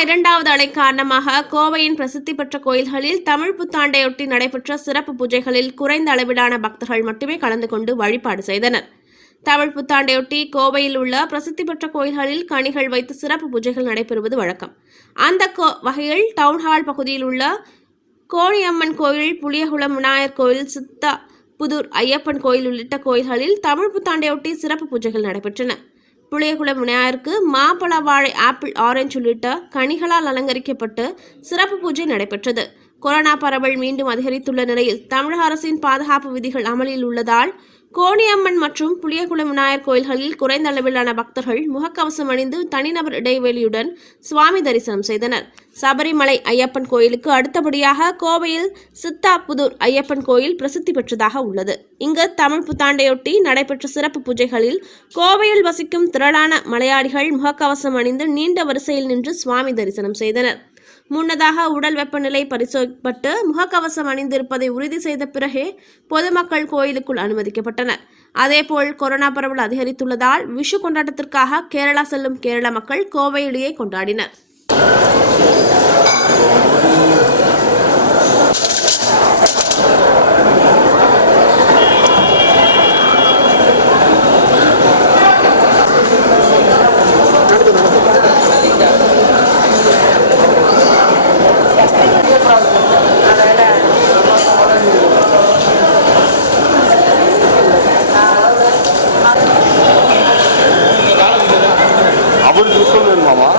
இரண்டாவது அலை காரணமாக கோவையின் பிரசித்தி பெற்ற கோயில்களில் தமிழ் புத்தாண்டையொட்டி நடைபெற்ற சிறப்பு பூஜைகளில் குறைந்த அளவிலான பக்தர்கள் மட்டுமே கலந்து கொண்டு வழிபாடு செய்தனர். தமிழ் புத்தாண்டையொட்டி கோவையில் உள்ள பிரசித்தி பெற்ற கோயில்களில் கனிகள் வைத்து சிறப்பு பூஜைகள் நடைபெறுவது வழக்கம். அந்த கோ- வகையில் டவுன்ஹால் பகுதியில் உள்ள கோழியம்மன் கோயில் புளியகுளம் விநாயகர் கோயில் சித்தா புதூர் ஐயப்பன் கோயில் உள்ளிட்ட கோயில்களில் தமிழ் புத்தாண்டையொட்டி சிறப்பு பூஜைகள் நடைபெற்றன. புளியகுளம் விநாயகருக்கு மாப்பழ வாழை ஆப்பிள் ஆரஞ்சு உள்ளிட்ட கனிகளால் அலங்கரிக்கப்பட்டு சிறப்பு பூஜை நடைபெற்றது. கொரோனா பரவல் மீண்டும் அதிகரித்துள்ள நிலையில் தமிழக அரசின் பாதுகாப்பு விதிகள் அமலில் உள்ளதால் கோணியம்மன் மற்றும் புளியகுளம் விநாயகர் கோயில்களில் குறைந்த அளவிலான பக்தர்கள் முகக்கவசம் அணிந்து தனிநபர் இடைவெளியுடன் சுவாமி தரிசனம் செய்தனர். சபரிமலை ஐயப்பன் கோயிலுக்கு அடுத்தபடியாக கோவையில் சித்தாபுதூர் ஐயப்பன் கோயில் பிரசித்தி பெற்றதாக உள்ளது. இங்கு தமிழ் புத்தாண்டையொட்டி நடைபெற்ற சிறப்பு பூஜைகளில் கோவையில் வசிக்கும் திரளான மலையாளிகள் முகக்கவசம் அணிந்து நீண்ட வரிசையில் நின்று சுவாமி தரிசனம் செய்தனர். முன்னதாக உடல் வெப்பநிலை பரிசோதிக்கப்பட்டு முகக்கவசம் அணிந்திருப்பதை உறுதி செய்த பிறகே பொதுமக்கள் கோயிலுக்குள் அனுமதிக்கப்பட்டனர். அதேபோல் கொரோனா பரவல் அதிகரித்துள்ளதால் விஷு கொண்டாட்டத்திற்காக கேரளா செல்லும் கேரள மக்கள் கோவையிலேயே கொண்டாடினர். 아버지 술 쏘면 마마